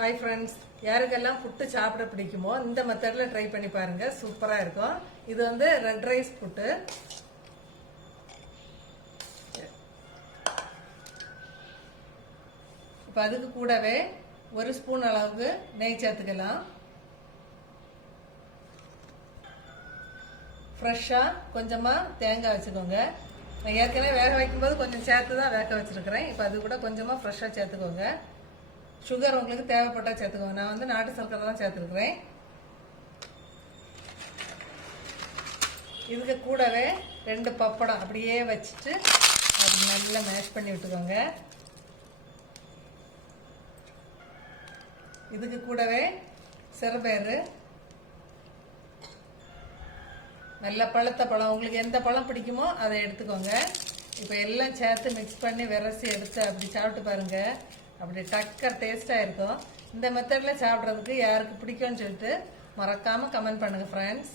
Hi friends, யாருக்கெல்லாம் புட்டு சாப்பிட பிடிக்குமோ இந்த மெத்தடில் ட்ரை பண்ணி பாருங்க. சூப்பராக இருக்கும். இது வந்து ரெட் ரைஸ் புட்டு. இப்போ அதுக்கு கூடவே ஒரு ஸ்பூன் அளவுக்கு நெய் சேர்த்துக்கலாம். ஃப்ரெஷ்ஷாக கொஞ்சமாக தேங்காய் வச்சுக்கோங்க. நான் ஏற்கனவே வேக வைக்கும்போது கொஞ்சம் சேர்த்து தான் வேக வச்சுருக்கிறேன். இப்போ அது கூட கொஞ்சமாக ஃப்ரெஷ்ஷாக சேர்த்துக்கோங்க. சுகர் உங்களுக்கு தேவைப்பட்டால் சேர்த்துக்கோங்க. நான் வந்து நாட்டு சர்க்கரை தான் சேர்த்துருக்குறேன். இதுக்கு கூடவே 2 பப்படம் அப்படியே வச்சுட்டு அது நல்லா மேஷ் பண்ணி விட்டுக்கோங்க. இதுக்கு கூடவே சிறுபயிறு, நல்ல பழுத்த பழம், உங்களுக்கு எந்த பழம் பிடிக்குமோ அதை எடுத்துக்கோங்க. இப்போ எல்லாம் சேர்த்து மிக்ஸ் பண்ணி விரசி எடுத்து அப்படி சாப்பிட்டு பாருங்க. அப்படி டக்கர் டேஸ்டாக இருக்கும். இந்த மெத்தடில் சாப்பிட்றதுக்கு யாருக்கு பிடிக்கும்னு சொல்லிட்டு மறக்காமல் கமெண்ட் பண்ணுங்கள் ஃப்ரெண்ட்ஸ்.